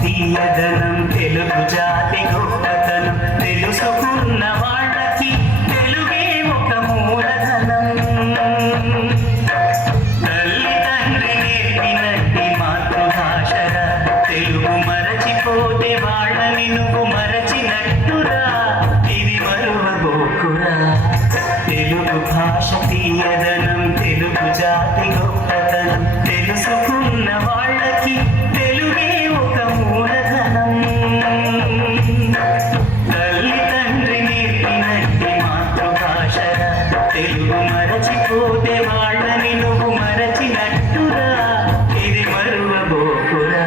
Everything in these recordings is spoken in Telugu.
తీయదనం తెలుగు జాతి గొప్పతనం తెలుసుకున్న వాళ్ళకి తెలుగే ఒక మూలధనం. తల్లి తండ్రి నేర్పినట్టి మాతృభాషరా తెలుగు మరచిపోతే వాళ్ళని నువ్వు మరచినట్టురా. ఇది మరువబోకురా. తెలుగు భాష తీయదనం తెలుగు జాతి గొప్పతనం తెలుసుకున్న వాళ్ళకి తెలుగే ఒక మూలధనం. తల్లి తండ్రి నేర్పినట్టి మాతృభాషరా తెలుగు మరచిపోతే వాళ్ళని నువ్వు మరచినట్టురా. ఇది మరువబోకురా.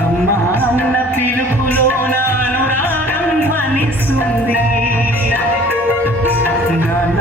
అమ్మా అన్న పిలుపులో నానురాగం ధ్వనిస్తుంది. నాన్న